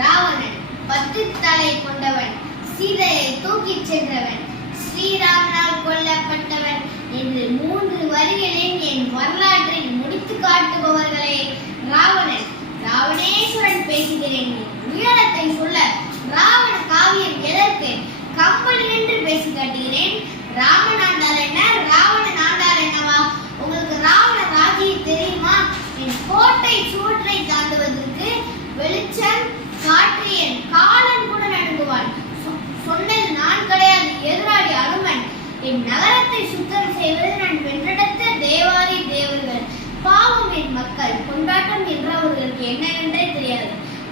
ராவணன் 10 தலை கொண்டவன், சீதையை தூக்கிச் சென்றவன், ஸ்ரீராமனால் கொல்லப்பட்டவன் என்று 3 வரிகளில் என் வரலாற்றை முடித்து காட்டுபவர்களே ராவணன். ராவணேஸ்வரன் பேசுகிறேன் உயரத்தை சொல்ல ராவண காவியம் எதற்கு? கம்பன் என்று பேசி காட்டுகிறேன். ராமன் ஆண்டார் என்ன, ராவணன் ஆண்டார் என்னவா? உங்களுக்கு ராவண ராஜ்யம் தெரியுமா? என் கோட்டை சுவற்றை தாண்டுவதற்கு வெளிச்சம் காற்று என் காலன் கூட நடுங்குவான். சொன்னது நான் கிடையாது, எதிராளி அனுமன். என் நகரத்தை சுத்தம் செய்வது நான் வென்றெடுத்த தேவாதி தேவர்கள். பாவம் என் மக்கள், கொண்டாட்டம் என்று அவர்களுக்கு என்னவென்றே தெரியாது.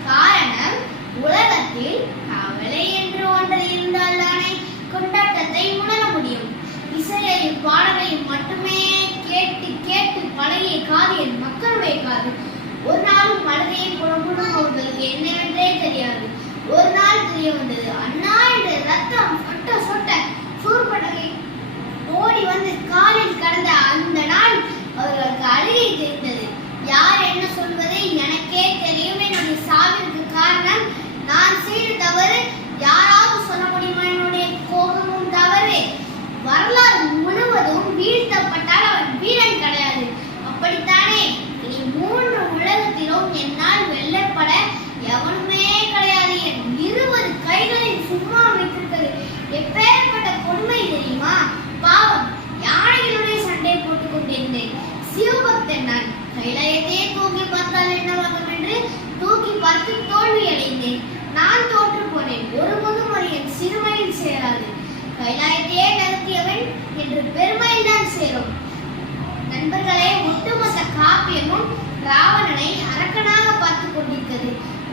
காரணம், உலகத்தில் கவலை என்று ஒன்று இருந்தால் தானே கொண்டாட்டத்தை உணர முடியும். இசையையும் பாடலையும் மட்டுமே கேட்டு கேட்டு பழகிய காது என் மக்களுடைய காது. ஒரு நாளும் மனதையை புறப்படும் அவர்களுக்கு என்னவென்றே தெரியாது. ஒரு நாள் தெரிய வந்தது, அண்ணா என்ற ரத்தம் சொட்ட சொட்ட சூர்படகை ஓடி வந்து காலில் கடந்த அந்த நாள் அவர்களுக்கு அழுகை தெரிந்தது. யார் என்ன சொல்வதை எனக்கே தெரியும். என்னுடைய சாவிற்கு காரணம் நான் செய்த தவறு. யாராவது சொல்ல முடியுமா என்னுடைய கோபமும் தவறு? வரலாறு முழுவதும் வீழ்த்தப்பட்டால் அவன் வீரன் கிடையாது, அப்படித்தானே? இனி 3 உலகத்திலும் என்னால் வெல்லப்பட எவனுமே கிடையாது. என் 20 கைகளில் சும்மா வைத்திருக்கிறது எப்பேற்பட்ட கொடுமை தெரியுமா? பாவம், யானைகளுடைய சண்டை போட்டுக் கொண்டிருந்தேன். சிவபக்தன் நான். கைலாயத்தையே தூக்கி பார்த்தால் என்னவாகும் என்று தூக்கி பார்த்து தோல்வி அடைந்தேன். நான் தோற்று போனேன். ஒருபோதும் ஒரு என் சிறுமையில் சேராது. கைலாயத்தையே நடத்தியவன் என்று பெருமையில் தான் சேரும். நண்பர்களே, ஒட்டுமொத்த காப்பியமும் ராவணனை அரக்கனாக பார்த்து கொண்டிருக்கிறது.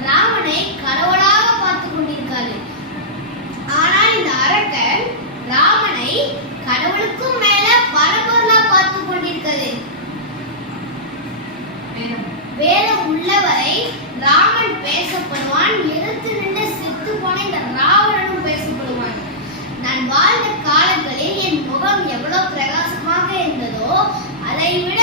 ராவனை கடவுளாக பார்த்து கொண்டிருக்காது. ஆனால் இந்த அரக்கன் ராமனை கடவுளுக்கும் மேல பரம்பொருளா பார்த்து கொண்டிருக்கிறது. வேதம் உள்ளவரை ராமன் பேசப்படுவான். எதிர்த்து நின்று செத்து போன இந்த ராவணனும் பேசப்படுவான். நான் வாழ்ந்த காலங்களில் என் முகம் எவ்வளவு பிரகாசமாக இருந்ததோ அதை விட